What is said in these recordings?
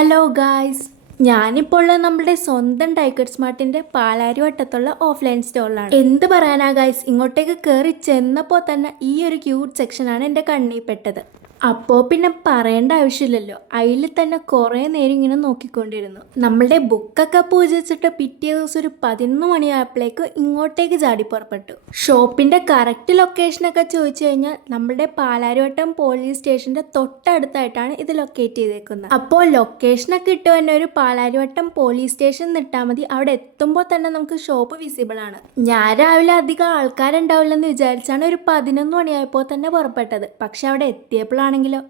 Hello guys, ഞാനിപ്പോൾ നമ്മുടെ സ്വന്തം ടൈഗർ സ്മാർട്ടിൻ്റെ പാലാരിവട്ടത്തുള്ള ഓഫ്ലൈൻ സ്റ്റോറിലാണ്. എന്ത് പറയാനാ ഗായ്സ്, ഇങ്ങോട്ടേക്ക് കയറി ചെന്നപ്പോൾ തന്നെ ഈ ഒരു ക്യൂട്ട് സെക്ഷനാണ് എൻ്റെ കണ്ണിൽ പെട്ടത്. അപ്പോൾ പിന്നെ പറയേണ്ട ആവശ്യമില്ലല്ലോ, അതിൽ തന്നെ കുറേ നേരം ഇങ്ങനെ നോക്കിക്കൊണ്ടിരുന്നു. നമ്മളുടെ ബുക്കൊക്കെ പൂജിച്ചിട്ട് പിറ്റേ ദിവസം ഒരു 11 മണിയായപ്പോഴേക്ക് ഇങ്ങോട്ടേക്ക് ചാടി പുറപ്പെട്ടു. ഷോപ്പിൻ്റെ കറക്റ്റ് ലൊക്കേഷനൊക്കെ ചോദിച്ചു കഴിഞ്ഞാൽ നമ്മളുടെ പാലാരിവട്ടം പോലീസ് സ്റ്റേഷൻ്റെ തൊട്ടടുത്തായിട്ടാണ് ഇത് ലൊക്കേറ്റ് ചെയ്തേക്കുന്നത്. അപ്പോൾ ലൊക്കേഷനൊക്കെ ഇട്ട് തന്നെ ഒരു പാലാരിവട്ടം പോലീസ് സ്റ്റേഷൻ ഇട്ടാൽ മതി. അവിടെ എത്തുമ്പോൾ തന്നെ നമുക്ക് ഷോപ്പ് വിസിബിൾ ആണ്. ഞാൻ രാവിലെ അധികം ആൾക്കാരുണ്ടാവില്ലെന്ന് വിചാരിച്ചാണ് ഒരു 11 മണിയായപ്പോൾ തന്നെ പുറപ്പെട്ടത്. പക്ഷെ അവിടെ എത്തിയപ്പോഴാണ്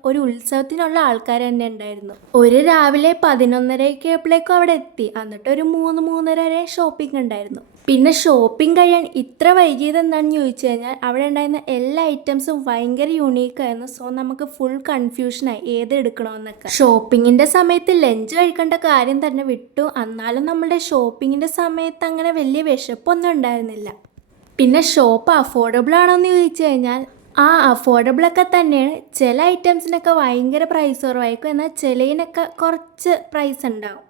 ഒരു ഉത്സവത്തിനുള്ള ആൾക്കാർ തന്നെ ഉണ്ടായിരുന്നു. ഒരു രാവിലെ 11:30 അവിടെ എത്തി. എന്നിട്ട് ഒരു 3-3:30 വരെ ഷോപ്പിംഗ് ഉണ്ടായിരുന്നു. പിന്നെ ഷോപ്പിംഗ് കഴിയാൻ ഇത്ര വൈകിയത് എന്താണെന്ന് ചോദിച്ചു കഴിഞ്ഞാൽ അവിടെ ഉണ്ടായിരുന്ന എല്ലാ ഐറ്റംസും ഭയങ്കര യുണീക്കായിരുന്നു. സോ നമുക്ക് ഫുൾ കൺഫ്യൂഷനായി ഏത് എടുക്കണമെന്നൊക്കെ. ഷോപ്പിങ്ങിൻ്റെ സമയത്ത് ലഞ്ച് കഴിക്കേണ്ട കാര്യം തന്നെ വിട്ടു. എന്നാലും നമ്മുടെ ഷോപ്പിങ്ങിൻ്റെ സമയത്ത് അങ്ങനെ വലിയ വിശപ്പൊന്നും ഉണ്ടായിരുന്നില്ല. പിന്നെ ഷോപ്പ് അഫോർഡബിൾ ആണോ എന്ന് ചോദിച്ചു കഴിഞ്ഞാൽ അഫോർഡബിളൊക്കെ തന്നെയാണ്. ചില ഐറ്റംസിനൊക്കെ ഭയങ്കര പ്രൈസ് കുറവായിരിക്കും, എന്നാൽ ചിലതിനൊക്കെ കുറച്ച് പ്രൈസ് ഉണ്ടാവും.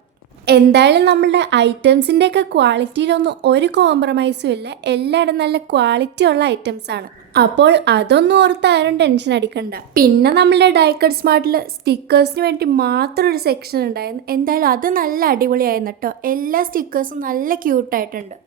എന്തായാലും നമ്മളുടെ ഐറ്റംസിൻ്റെയൊക്കെ ക്വാളിറ്റിയിലൊന്നും ഒരു കോംപ്രമൈസും ഇല്ല. എല്ലാവരും നല്ല ക്വാളിറ്റി ഉള്ള ഐറ്റംസാണ്. അപ്പോൾ അതൊന്നും ഓർത്ത് ആരും ടെൻഷൻ അടിക്കണ്ട. പിന്നെ നമ്മളുടെ ടൈഗർ സ്മാർട്ടിൽ സ്റ്റിക്കേഴ്സിന് വേണ്ടി മാത്രം ഒരു സെക്ഷൻ ഉണ്ടായിരുന്നു. എന്തായാലും അത് നല്ല അടിപൊളിയായിരുന്നു കേട്ടോ. എല്ലാ സ്റ്റിക്കേഴ്സും നല്ല ക്യൂട്ടായിട്ടുണ്ട്.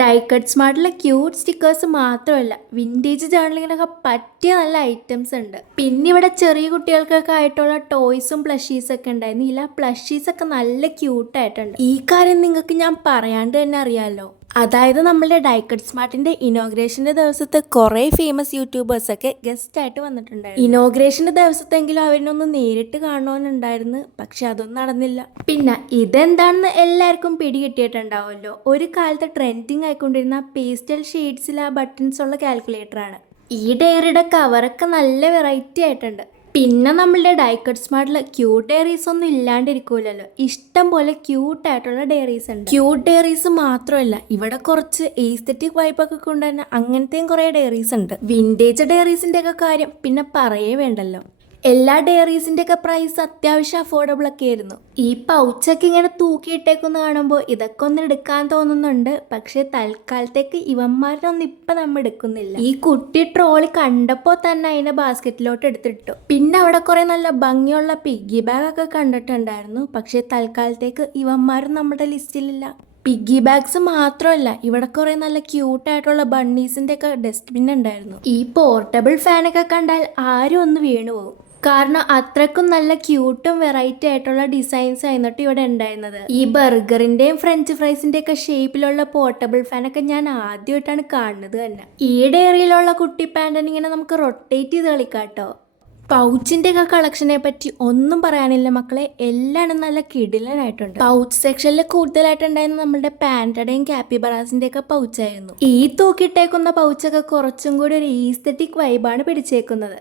ടൈഗർ സ്മാർട്ടിലെ ക്യൂട്ട് സ്റ്റിക്കേഴ്സ് മാത്രമല്ല, വിൻറ്റേജ് ജേർണലിങ്ങിനൊക്കെ പറ്റിയ നല്ല ഐറ്റംസ് ഉണ്ട്. പിന്നെ ഇവിടെ ചെറിയ കുട്ടികൾക്കൊക്കെ ആയിട്ടുള്ള ടോയ്സും പ്ലഷീസൊക്കെ ഉണ്ടായിരുന്നു. ഇല്ല, പ്ലഷീസൊക്കെ നല്ല ക്യൂട്ടായിട്ടുണ്ട്. ഈ കാര്യം നിങ്ങൾക്ക് ഞാൻ പറയാണ്ട് തന്നെ അറിയാമല്ലോ. അതായത് നമ്മളുടെ ടൈഗർ സ്മാർട്ടിൻ്റെ ഇനോഗ്രേഷൻ്റെ ദിവസത്തെ കുറേ ഫേമസ് യൂട്യൂബേഴ്സൊക്കെ ഗസ്റ്റായിട്ട് വന്നിട്ടുണ്ടായിരുന്നു. ഇനോഗ്രേഷൻ്റെ ദിവസത്തെങ്കിലും അവരിനൊന്ന് നേരിട്ട് കാണണമെന്നുണ്ടായിരുന്നു, പക്ഷെ അതൊന്നും നടന്നില്ല. പിന്നെ ഇതെന്താണെന്ന് എല്ലാവർക്കും പിടികിട്ടിയിട്ടുണ്ടാവുമല്ലോ. ഒരു കാലത്ത് ട്രെൻഡിങ് ആയിക്കൊണ്ടിരുന്ന പേസ്റ്റൽ ഷെയ്ഡ്സിൽ ബട്ടൺസ് ഉള്ള കാൽക്കുലേറ്ററാണ്. ഈ ഡയറിയുടെ കവറൊക്കെ നല്ല വെറൈറ്റി ആയിട്ടുണ്ട്. പിന്നെ നമ്മളുടെ ടൈഗർ സ്മാർട്ടിൽ ക്യൂട്ട് ഡയറീസ് ഒന്നും ഇല്ലാണ്ടിരിക്കൂലല്ലോ. ഇഷ്ടം പോലെ ക്യൂട്ടായിട്ടുള്ള ഡയറീസ് ഉണ്ട്. ക്യൂട്ട് ഡയറീസ് മാത്രമല്ല, ഇവിടെ കുറച്ച് എസ്തെറ്റിക് വൈബൊക്കെ കൊണ്ടുതന്നെ അങ്ങനത്തെയും കുറേ ഡയറീസ് ഉണ്ട്. വിൻറ്റേജ് ഡയറീസിൻ്റെ ഒക്കെ കാര്യം പിന്നെ പറയേ വേണ്ടല്ലോ. എല്ലാ ഡയറീസിൻ്റെ ഒക്കെ പ്രൈസ് അത്യാവശ്യം അഫോർഡബിൾ ഒക്കെ ആയിരുന്നു. ഈ പൗച്ചൊക്കെ ഇങ്ങനെ തൂക്കിയിട്ടേക്കൊന്ന് കാണുമ്പോൾ ഇതൊക്കെ ഒന്ന് എടുക്കാൻ തോന്നുന്നുണ്ട്. പക്ഷെ തൽക്കാലത്തേക്ക് ഇവന്മാരൊന്നും ഇപ്പം നമ്മൾ എടുക്കുന്നില്ല. ഈ കുട്ടി ട്രോളി കണ്ടപ്പോൾ തന്നെ അതിനെ ബാസ്ക്കറ്റിലോട്ട് എടുത്തിട്ടു. പിന്നെ അവിടെ കുറേ നല്ല ഭംഗിയുള്ള പിഗ്ഗി ബാഗൊക്കെ കണ്ടിട്ടുണ്ടായിരുന്നു. പക്ഷെ തൽക്കാലത്തേക്ക് ഇവന്മാരും നമ്മുടെ ലിസ്റ്റിലില്ല. പിഗ്ഗി ബാഗ്സ് മാത്രമല്ല, ഇവിടെ കുറേ നല്ല ക്യൂട്ടായിട്ടുള്ള ബണ്ണീസിൻ്റെ ഒക്കെ ഡസ്റ്റ്ബിൻ ഉണ്ടായിരുന്നു. ഈ പോർട്ടബിൾ ഫാനൊക്കെ കണ്ടാൽ ആരും ഒന്ന് വീണുപോകും. കാരണം അത്രക്കും നല്ല ക്യൂട്ടും വെറൈറ്റി ആയിട്ടുള്ള ഡിസൈൻസ് ആയിരുന്നിട്ട് ഇവിടെ ഉണ്ടായിരുന്നത്. ഈ ബർഗറിൻ്റെയും ഫ്രഞ്ച് ഫ്രൈസിൻ്റെ ഒക്കെ ഷേപ്പിലുള്ള പോർട്ടബിൾ ഫാനൊക്കെ ഞാൻ ആദ്യമായിട്ടാണ് കാണുന്നത് തന്നെ. ഈ ഡയറിയിലുള്ള കുട്ടി പാൻറ്റൻ ഇങ്ങനെ നമുക്ക് റൊട്ടേറ്റ് ചെയ്ത് കളിക്കാം കേട്ടോ. പൗച്ചിൻ്റെ ഒക്കെ കളക്ഷനെ പറ്റി ഒന്നും പറയാനില്ല മക്കളെ, എല്ലാം നല്ല കിടിലനായിട്ടുണ്ട്. പൗച്ച് സെക്ഷനിൽ കൂടുതലായിട്ടുണ്ടായിരുന്ന നമ്മുടെ പാൻറ്റയുടെയും ക്യാപ്പിബറാസിൻ്റെ ഒക്കെ പൗച്ചായിരുന്നു. ഈ തൂക്കിയിട്ടേക്കുന്ന പൗച്ചൊക്കെ കുറച്ചും കൂടി ഒരു ഈസ്തെറ്റിക് വൈബാണ് പിടിച്ചേക്കുന്നത്.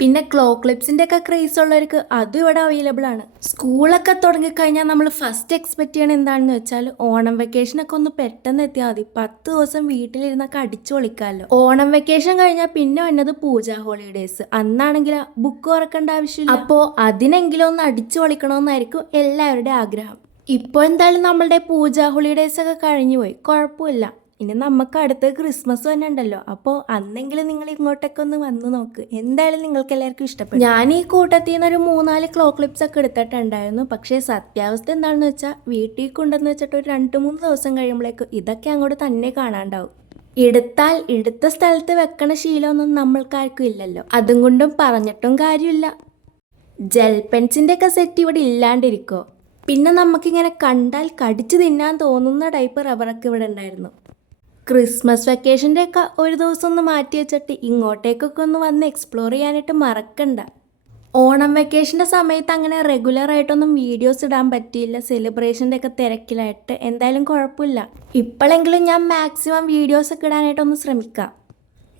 പിന്നെ ക്ലോ ക്ലിപ്സിൻ്റെ ഒക്കെ ക്രേസ് ഉള്ളവർക്ക് അതും ഇവിടെ അവൈലബിൾ ആണ്. സ്കൂളൊക്കെ തുടങ്ങിക്കഴിഞ്ഞാൽ നമ്മൾ ഫസ്റ്റ് എക്സ്പെക്ട് ചെയ്യണം എന്താണെന്ന് വെച്ചാൽ ഓണം വെക്കേഷനൊക്കെ ഒന്ന് പെട്ടെന്ന് എത്തിയാൽ മതി. 10 ദിവസം വീട്ടിലിരുന്നൊക്കെ അടിച്ചു പൊളിക്കാമല്ലോ. ഓണം വെക്കേഷൻ കഴിഞ്ഞാൽ പിന്നെ വന്നത് പൂജ ഹോളിഡേയ്സ്. അന്നാണെങ്കിൽ ബുക്ക് തുറക്കേണ്ട ആവശ്യമില്ല. അപ്പോൾ അതിനെങ്കിലും ഒന്ന് അടിച്ചു പൊളിക്കണമെന്നായിരിക്കും എല്ലാവരുടെയും ആഗ്രഹം. ഇപ്പോൾ എന്തായാലും നമ്മളുടെ പൂജ ഹോളിഡേയ്സ് ഒക്കെ കഴിഞ്ഞു പോയി, കുഴപ്പമില്ല. ഇനി നമുക്ക് അടുത്ത ക്രിസ്മസ് തന്നെ ഉണ്ടല്ലോ. അപ്പോൾ അന്നെങ്കിലും നിങ്ങൾ ഇങ്ങോട്ടൊക്കെ ഒന്ന് വന്ന് നോക്ക്. എന്തായാലും നിങ്ങൾക്ക് എല്ലാവർക്കും ഇഷ്ടപ്പെടും. ഞാൻ ഈ കൂട്ടത്തിൽ നിന്ന് ഒരു 3-4 ക്ലോ ക്ലിപ്സ് ഒക്കെ എടുത്തിട്ടുണ്ടായിരുന്നു. പക്ഷേ സത്യാവസ്ഥ എന്താണെന്ന് വെച്ചാൽ വീട്ടിൽ കൊണ്ടെന്ന് വെച്ചിട്ട് ഒരു 2-3 ദിവസം കഴിയുമ്പോഴേക്കും ഇതൊക്കെ അങ്ങോട്ട് തന്നെ കാണാണ്ടാവും. എടുത്താൽ എടുത്ത സ്ഥലത്ത് വെക്കണ ശീലമൊന്നും നമ്മൾക്കാർക്കും ഇല്ലല്ലോ. അതും കൊണ്ടും പറഞ്ഞിട്ടും കാര്യമില്ല. ജെൽ പെൻസിൻ്റെ ഒക്കെ സെറ്റ് ഇവിടെ ഇല്ലാണ്ടിരിക്കോ. പിന്നെ നമുക്കിങ്ങനെ കണ്ടാൽ കടിച്ചു തിന്നാൻ തോന്നുന്ന ടൈപ്പ് റബ്ബറൊക്കെ ഇവിടെ ഉണ്ടായിരുന്നു. ക്രിസ്മസ് വെക്കേഷൻ്റെ ഒക്കെ ഒരു ദിവസം ഒന്ന് മാറ്റി വെച്ചിട്ട് ഇങ്ങോട്ടേക്കൊക്കെ ഒന്ന് വന്ന് എക്സ്പ്ലോർ ചെയ്യാനായിട്ട് മറക്കണ്ട. ഓണം വെക്കേഷൻ്റെ സമയത്ത് അങ്ങനെ റെഗുലറായിട്ടൊന്നും വീഡിയോസ് ഇടാൻ പറ്റിയില്ല, സെലിബ്രേഷൻ്റെ ഒക്കെ തിരക്കിലായിട്ട്. എന്തായാലും കുഴപ്പമില്ല, ഇപ്പോഴെങ്കിലും ഞാൻ മാക്സിമം വീഡിയോസൊക്കെ ഇടാനായിട്ടൊന്ന് ശ്രമിക്കാം.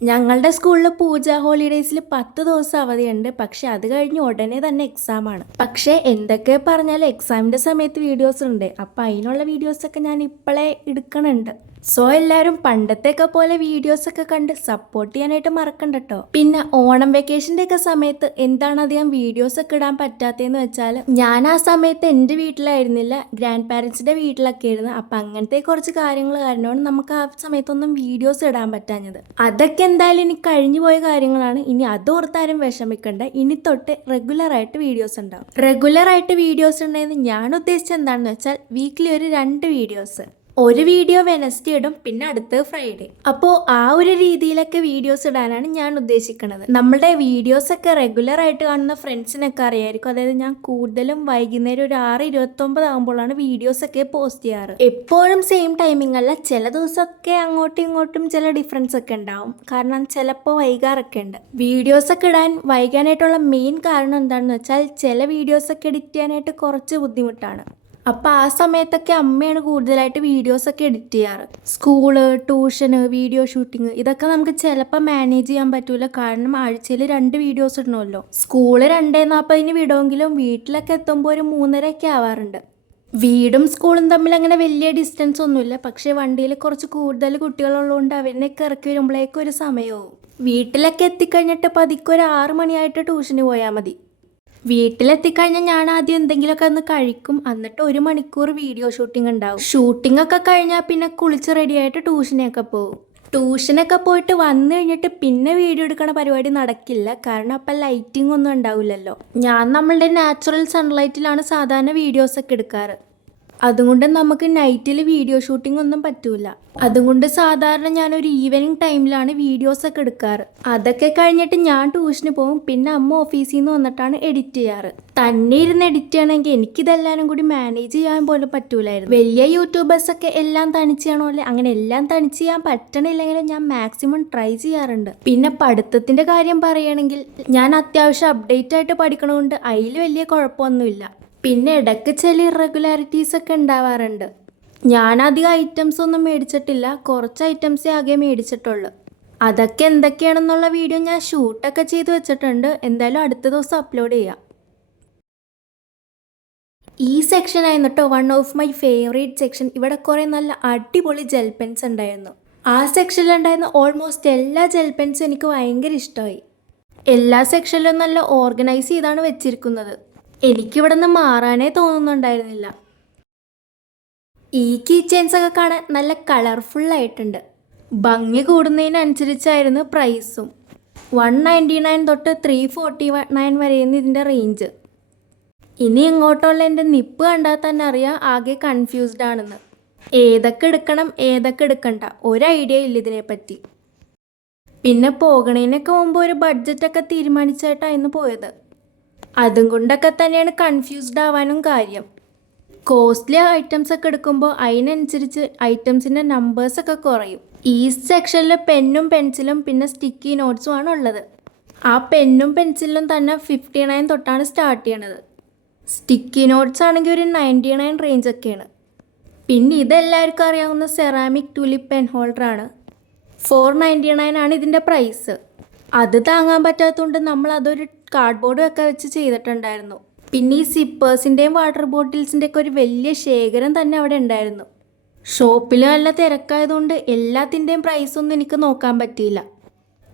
ഞങ്ങളുടെ സ്കൂളിൽ പൂജ ഹോളിഡേയ്സിൽ 10 ദിവസം അവധിയുണ്ട്. പക്ഷെ അത് കഴിഞ്ഞ് ഉടനെ തന്നെ എക്സാമാണ്. പക്ഷേ എന്തൊക്കെ പറഞ്ഞാലും എക്സാമിൻ്റെ സമയത്ത് വീഡിയോസ് ഉണ്ട്. അപ്പോൾ അതിനുള്ള വീഡിയോസൊക്കെ ഞാൻ ഇപ്പോഴേ എടുക്കണുണ്ട്. സോ എല്ലാവരും പണ്ടത്തെയൊക്കെ പോലെ വീഡിയോസൊക്കെ കണ്ട് സപ്പോർട്ട് ചെയ്യാനായിട്ട് മറക്കണ്ട കേട്ടോ. പിന്നെ ഓണം വെക്കേഷൻ്റെ ഒക്കെ സമയത്ത് എന്താണ് അധികം വീഡിയോസൊക്കെ ഇടാൻ പറ്റാത്തതെന്ന് വെച്ചാൽ ഞാൻ ആ സമയത്ത് എൻ്റെ വീട്ടിലായിരുന്നില്ല, ഗ്രാൻഡ് പാരൻസിൻ്റെ വീട്ടിലൊക്കെ ആയിരുന്നു. അപ്പം അങ്ങനത്തെ കുറച്ച് കാര്യങ്ങൾ കാരണമാണ് നമുക്ക് ആ സമയത്തൊന്നും വീഡിയോസ് ഇടാൻ പറ്റാഞ്ഞത്. അതൊക്കെ എന്തായാലും ഇനി കഴിഞ്ഞു പോയ കാര്യങ്ങളാണ്. ഇനി അതോർത്താരും വിഷമിക്കണ്ട. ഇനി തൊട്ട് റെഗുലറായിട്ട് വീഡിയോസ് ഉണ്ടാവും. റെഗുലറായിട്ട് വീഡിയോസ് ഉണ്ടായെന്ന് ഞാൻ ഉദ്ദേശിച്ചത് എന്താണെന്ന് വെച്ചാൽ വീക്കിലി ഒരു 2 വീഡിയോസ്. ഒരു വീഡിയോ വെനസ്ഡേ ഇടും, പിന്നെ അടുത്ത് ഫ്രൈഡേ. അപ്പോൾ ആ ഒരു രീതിയിലൊക്കെ വീഡിയോസ് ഇടാനാണ് ഞാൻ ഉദ്ദേശിക്കുന്നത്. നമ്മുടെ വീഡിയോസൊക്കെ റെഗുലറായിട്ട് കാണുന്ന ഫ്രണ്ട്സിനൊക്കെ അറിയായിരിക്കും. അതായത് ഞാൻ കൂടുതലും വൈകുന്നേരം ഒരു 6:29 ആകുമ്പോഴാണ് വീഡിയോസൊക്കെ പോസ്റ്റ് ചെയ്യാറ്. എപ്പോഴും സെയിം ടൈമിംഗ് അല്ല, ചില ദിവസമൊക്കെ അങ്ങോട്ടും ഇങ്ങോട്ടും ചില ഡിഫറൻസ് ഒക്കെ ഉണ്ടാവും. കാരണം ചിലപ്പോൾ വൈകാറൊക്കെ ഉണ്ട്. വീഡിയോസൊക്കെ ഇടാൻ വൈകാനായിട്ടുള്ള മെയിൻ കാരണം എന്താണെന്ന് വെച്ചാൽ ചില വീഡിയോസൊക്കെ എഡിറ്റ് ചെയ്യാനായിട്ട് കുറച്ച് ബുദ്ധിമുട്ടാണ്. അപ്പോൾ ആ സമയത്തൊക്കെ അമ്മയാണ് കൂടുതലായിട്ട് വീഡിയോസൊക്കെ എഡിറ്റ് ചെയ്യാറ്. സ്കൂള്, ട്യൂഷന്, വീഡിയോ ഷൂട്ടിങ് ഇതൊക്കെ നമുക്ക് ചിലപ്പോൾ മാനേജ് ചെയ്യാൻ പറ്റൂല. കാരണം ആഴ്ചയിൽ 2 വീഡിയോസ് ഇടണമല്ലോ. സ്കൂള് 2:40 വിടുമെങ്കിലും വീട്ടിലൊക്കെ എത്തുമ്പോൾ ഒരു 3:30 ആവാറുണ്ട്. വീടും സ്കൂളും തമ്മിൽ അങ്ങനെ വലിയ ഡിസ്റ്റൻസ് ഒന്നുമില്ല. പക്ഷേ വണ്ടിയിൽ കുറച്ച് കൂടുതൽ കുട്ടികളുള്ളതുകൊണ്ട് അവരിനൊക്കെ ഇറക്കി വരുമ്പോഴേക്കും ഒരു സമയമാവും. വീട്ടിലൊക്കെ എത്തിക്കഴിഞ്ഞിട്ട് പതിക്കെ ഒരു 6 മണിയായിട്ട് ട്യൂഷന് പോയാൽ മതി. വീട്ടിലെത്തിക്കഴിഞ്ഞാൽ ഞാൻ ആദ്യം എന്തെങ്കിലുമൊക്കെ ഒന്ന് കഴിക്കും. എന്നിട്ട് 1 മണിക്കൂർ വീഡിയോ ഷൂട്ടിംഗ് ഉണ്ടാവും. ഷൂട്ടിംഗ് ഒക്കെ കഴിഞ്ഞാൽ പിന്നെ കുളിച്ച് റെഡിയായിട്ട് ട്യൂഷനൊക്കെ പോകും. ട്യൂഷനൊക്കെ പോയിട്ട് വന്നു കഴിഞ്ഞിട്ട് പിന്നെ വീഡിയോ എടുക്കണ പരിപാടി നടക്കില്ല. കാരണം അപ്പം ലൈറ്റിംഗ് ഒന്നും ഉണ്ടാവില്ലല്ലോ. ഞാൻ നമ്മളുടെ നാച്ചുറൽ സൺലൈറ്റിലാണ് സാധാരണ വീഡിയോസൊക്കെ എടുക്കാറ്. അതുകൊണ്ട് നമുക്ക് നൈറ്റിൽ വീഡിയോ ഷൂട്ടിംഗ് ഒന്നും പറ്റൂല. അതുകൊണ്ട് സാധാരണ ഞാനൊരു ഈവനിങ് ടൈമിലാണ് വീഡിയോസൊക്കെ എടുക്കാറ്. അതൊക്കെ കഴിഞ്ഞിട്ട് ഞാൻ ട്യൂഷന് പോകും. പിന്നെ അമ്മ ഓഫീസിൽ നിന്ന് വന്നിട്ടാണ് എഡിറ്റ് ചെയ്യാറ്. തന്നെ ഇരുന്ന് എഡിറ്റ് ചെയ്യണമെങ്കിൽ എനിക്കിതെല്ലാവരും കൂടി മാനേജ് ചെയ്യാൻ പോലും പറ്റൂലായിരുന്നു. വലിയ യൂട്യൂബേഴ്സൊക്കെ എല്ലാം തനിച്ച് ചെയ്യണമല്ലേ, അങ്ങനെ എല്ലാം തനിച്ച് ചെയ്യാൻ പറ്റണില്ലെങ്കിലും ഞാൻ മാക്സിമം ട്രൈ ചെയ്യാറുണ്ട്. പിന്നെ പഠിത്തത്തിൻ്റെ കാര്യം പറയുകയാണെങ്കിൽ ഞാൻ അത്യാവശ്യം അപ്ഡേറ്റ് ആയിട്ട് പഠിക്കണതുകൊണ്ട് അതിൽ വലിയ കുഴപ്പമൊന്നുമില്ല. പിന്നെ ഇടയ്ക്ക് ചില ഇറഗുലാരിറ്റീസ് ഒക്കെ ഉണ്ടാവാറുണ്ട്. ഞാൻ അധികം ഐറ്റംസ് ഒന്നും മേടിച്ചിട്ടില്ല, കുറച്ച് ഐറ്റംസേ ആകെ മേടിച്ചിട്ടുള്ളൂ. അതൊക്കെ എന്തൊക്കെയാണെന്നുള്ള വീഡിയോ ഞാൻ ഷൂട്ടൊക്കെ ചെയ്ത് വെച്ചിട്ടുണ്ട്. എന്തായാലും അടുത്ത ദിവസം അപ്ലോഡ് ചെയ്യാം. ഈ സെക്ഷൻ ആയിരുന്നു കേട്ടോ one of my favourite section. ഇവിടെ കുറേ നല്ല അടിപൊളി ജെൽ പെൻസ് ഉണ്ടായിരുന്നു. ആ സെക്ഷനിലുണ്ടായിരുന്ന ഓൾമോസ്റ്റ് എല്ലാ ജെൽ പെൻസും എനിക്ക് ഭയങ്കര ഇഷ്ടമായി. എല്ലാ സെക്ഷനിലും നല്ല ഓർഗനൈസ് ചെയ്താണ് വെച്ചിരിക്കുന്നത്. എനിക്കിവിടെ നിന്ന് മാറാനേ തോന്നുന്നുണ്ടായിരുന്നില്ല. ഈ കീ ചെയിൻസ് ഒക്കെ കാണാൻ നല്ല കളർഫുള്ളായിട്ടുണ്ട്. ഭംഗി കൂടുന്നതിനനുസരിച്ചായിരുന്നു പ്രൈസും. 199 തൊട്ട് 349 വരെയെന്ന് ഇതിൻ്റെ റേഞ്ച്. ഇനി ഇങ്ങോട്ടുള്ള എൻ്റെ നിപ്പ് കണ്ടാൽ തന്നെ അറിയാം ആകെ കൺഫ്യൂസ്ഡ് ആണെന്ന്. ഏതൊക്കെ എടുക്കണം ഏതൊക്കെ എടുക്കണ്ട ഒരു ഐഡിയ ഇല്ല ഇതിനെപ്പറ്റി. പിന്നെ പോകണേനൊക്കെ മുമ്പ് ഒരു ബഡ്ജറ്റൊക്കെ തീരുമാനിച്ചായിട്ടായിരുന്നു പോയത്. അതും കൊണ്ടൊക്കെ തന്നെയാണ് കൺഫ്യൂസ്ഡ് ആവാനും കാര്യം. കോസ്റ്റ്ലി ഐറ്റംസ് ഒക്കെ എടുക്കുമ്പോൾ അതിനനുസരിച്ച് ഐറ്റംസിൻ്റെ നമ്പേഴ്സൊക്കെ കുറയും. ഈ സെക്ഷനിൽ പെന്നും പെൻസിലും പിന്നെ സ്റ്റിക്കി നോട്ട്സും ആണ് ഉള്ളത്. ആ പെന്നും പെൻസിലും തന്നെ 59 തൊട്ടാണ് സ്റ്റാർട്ട് ചെയ്യണത്. സ്റ്റിക്കി നോട്ട്സ് ആണെങ്കിൽ ഒരു 99 റേഞ്ചൊക്കെയാണ്. പിന്നെ ഇതെല്ലാവർക്കും അറിയാവുന്ന സെറാമിക് ടുലിപ്പ് പെൻ ഹോൾഡറാണ്. 499 ആണ് ഇതിൻ്റെ പ്രൈസ്. അത് താങ്ങാൻ പറ്റാത്തതുകൊണ്ട് നമ്മൾ അതൊരു കാർഡ്ബോർഡും ഒക്കെ വെച്ച് ചെയ്തിട്ടുണ്ടായിരുന്നു. പിന്നെ ഈ സിപ്പേഴ്സിൻ്റെയും വാട്ടർ ബോട്ടിൽസിൻ്റെ ഒക്കെ ഒരു വലിയ ശേഖരം തന്നെ അവിടെ ഉണ്ടായിരുന്നു. ഷോപ്പിൽ നല്ല തിരക്കായതുകൊണ്ട് എല്ലാത്തിൻ്റെയും പ്രൈസൊന്നും എനിക്ക് നോക്കാൻ പറ്റിയില്ല.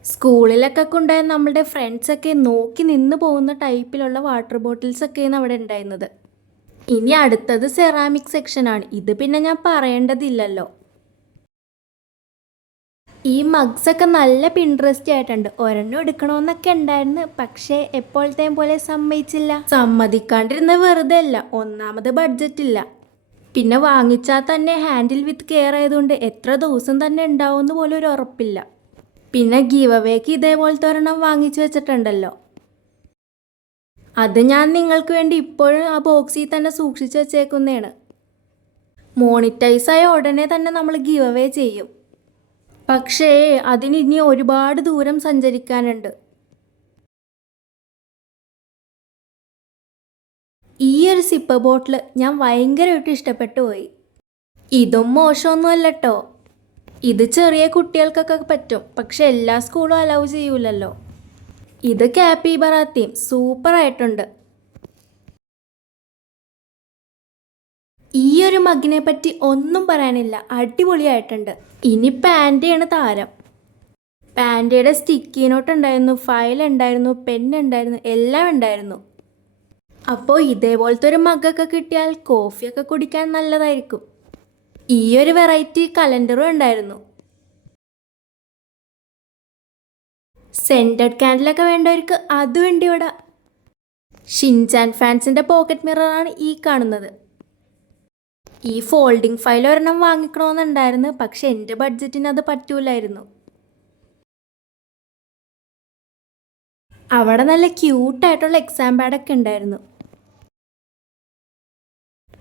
സ്കൂളിലൊക്കെ ഉണ്ടായ നമ്മളുടെ ഫ്രണ്ട്സൊക്കെ നോക്കി നിന്ന് പോകുന്ന ടൈപ്പിലുള്ള വാട്ടർ ബോട്ടിൽസൊക്കെയാണ് അവിടെ ഉണ്ടായിരുന്നത്. ഇനി അടുത്തത് സെറാമിക് സെക്ഷനാണ്. ഇത് പിന്നെ ഞാൻ പറയേണ്ടതില്ലല്ലോ. ഈ മഗ്സൊക്കെ നല്ല പിൻട്രസ്റ്റ് ആയിട്ടുണ്ട്. ഒരെണ്ണം എടുക്കണമെന്നൊക്കെ ഉണ്ടായിരുന്നു, പക്ഷേ എപ്പോഴത്തെയും പോലെ സമ്മതിച്ചില്ല. സമ്മതിക്കാണ്ടിരുന്ന വെറുതെ അല്ല, ഒന്നാമത് ബഡ്ജറ്റില്ല. പിന്നെ വാങ്ങിച്ചാൽ തന്നെ ഹാൻഡിൽ വിത്ത് കെയർ ആയതുകൊണ്ട് എത്ര ദിവസം തന്നെ ഉണ്ടാവുമെന്ന് പോലും ഒരു ഉറപ്പില്ല. പിന്നെ ഗീവ് അവേക്ക് ഇതേപോലത്തെ ഒരെണ്ണം വാങ്ങിച്ചു വെച്ചിട്ടുണ്ടല്ലോ, അത് ഞാൻ നിങ്ങൾക്ക് വേണ്ടി ഇപ്പോഴും ആ ബോക്സിൽ തന്നെ സൂക്ഷിച്ച് വെച്ചേക്കുന്നതാണ്. മോണിറ്റൈസായ ഉടനെ തന്നെ നമ്മൾ ഗീവ് അവേ ചെയ്യും. പക്ഷേ അതിന് ഇനി ഒരുപാട് ദൂരം സഞ്ചരിക്കാനുണ്ട്. ഈ ഒരു സിപ്പർ ബോട്ടിൽ ഞാൻ ഭയങ്കരമായിട്ട് ഇഷ്ടപ്പെട്ടു പോയി. ഇതും മോശമൊന്നും അല്ല കേട്ടോ. ഇത് ചെറിയ കുട്ടികൾക്കൊക്കെ പറ്റും, പക്ഷെ എല്ലാ സ്കൂളും അലൗ ചെയ്യൂലല്ലോ. ഇത് കാപ്പിബറ തീം സൂപ്പറായിട്ടുണ്ട്. ഈ ഒരു മഗ്ഗിനെ പറ്റി ഒന്നും പറയാനില്ല, അടിപൊളിയായിട്ടുണ്ട്. ഇനി പാൻഡയാണ് താരം. പാൻഡയുടെ സ്റ്റിക്കി നോട്ട് ഉണ്ടായിരുന്നു, ഫയൽ ഉണ്ടായിരുന്നു, പെൻ ഉണ്ടായിരുന്നു, എല്ലാം ഉണ്ടായിരുന്നു. അപ്പോൾ ഇതേപോലത്തെ ഒരു മഗ്ഗൊക്കെ കിട്ടിയാൽ കോഫിയൊക്കെ കുടിക്കാൻ നല്ലതായിരിക്കും. ഈ ഒരു വെറൈറ്റി കലണ്ടറും ഉണ്ടായിരുന്നു. സെൻറ്റഡ് ക്യാൻഡിലൊക്കെ വേണ്ടവർക്ക് അതുണ്ട് ഇവിടെ. ഷിൻചാൻ ഫാൻസിൻ്റെ പോക്കറ്റ് മിററാണ് ഈ കാണുന്നത്. ഈ ഫോൾഡിംഗ് ഫയൽ ഒരെണ്ണം വാങ്ങിക്കണമെന്നുണ്ടായിരുന്നു, പക്ഷെ എൻ്റെ ബഡ്ജറ്റിന് അത് പറ്റൂലായിരുന്നു. അവിടെ നല്ല ക്യൂട്ടായിട്ടുള്ള എക്സാം പാഡൊക്കെ ഉണ്ടായിരുന്നു.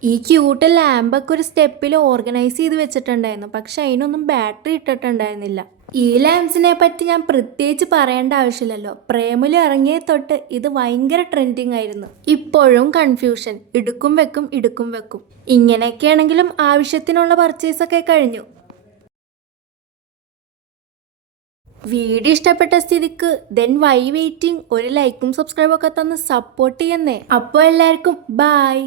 ഈ ക്യൂട്ട് ലാമ്പൊക്കെ ഒരു സ്റ്റെപ്പിൽ ഓർഗനൈസ് ചെയ്ത് വെച്ചിട്ടുണ്ടായിരുന്നു, പക്ഷെ അതിനൊന്നും ബാറ്ററി ഇട്ടിട്ടുണ്ടായിരുന്നില്ല. ഈ ലാംപ്സിനെ പറ്റി ഞാൻ പ്രത്യേകിച്ച് പറയേണ്ട ആവശ്യമില്ലല്ലോ. പ്രേമിൽ ഇറങ്ങിയ തൊട്ട് ഇത് ഭയങ്കര ട്രെൻഡിങ് ആയിരുന്നു. ഇപ്പോഴും കൺഫ്യൂഷൻ, എടുക്കും വെക്കും. ഇങ്ങനെയൊക്കെയാണെങ്കിലും ആവശ്യത്തിനുള്ള പർച്ചേസൊക്കെ കഴിഞ്ഞു. വീഡിയോ ഇഷ്ടപ്പെട്ട സ്ഥിതിക്ക് വൈ വെയിറ്റിംഗ്, ഒരു ലൈക്കും സബ്സ്ക്രൈബൊക്കെ തന്ന് സപ്പോർട്ട് ചെയ്യുന്നേ. അപ്പോൾ എല്ലാവർക്കും ബായ്.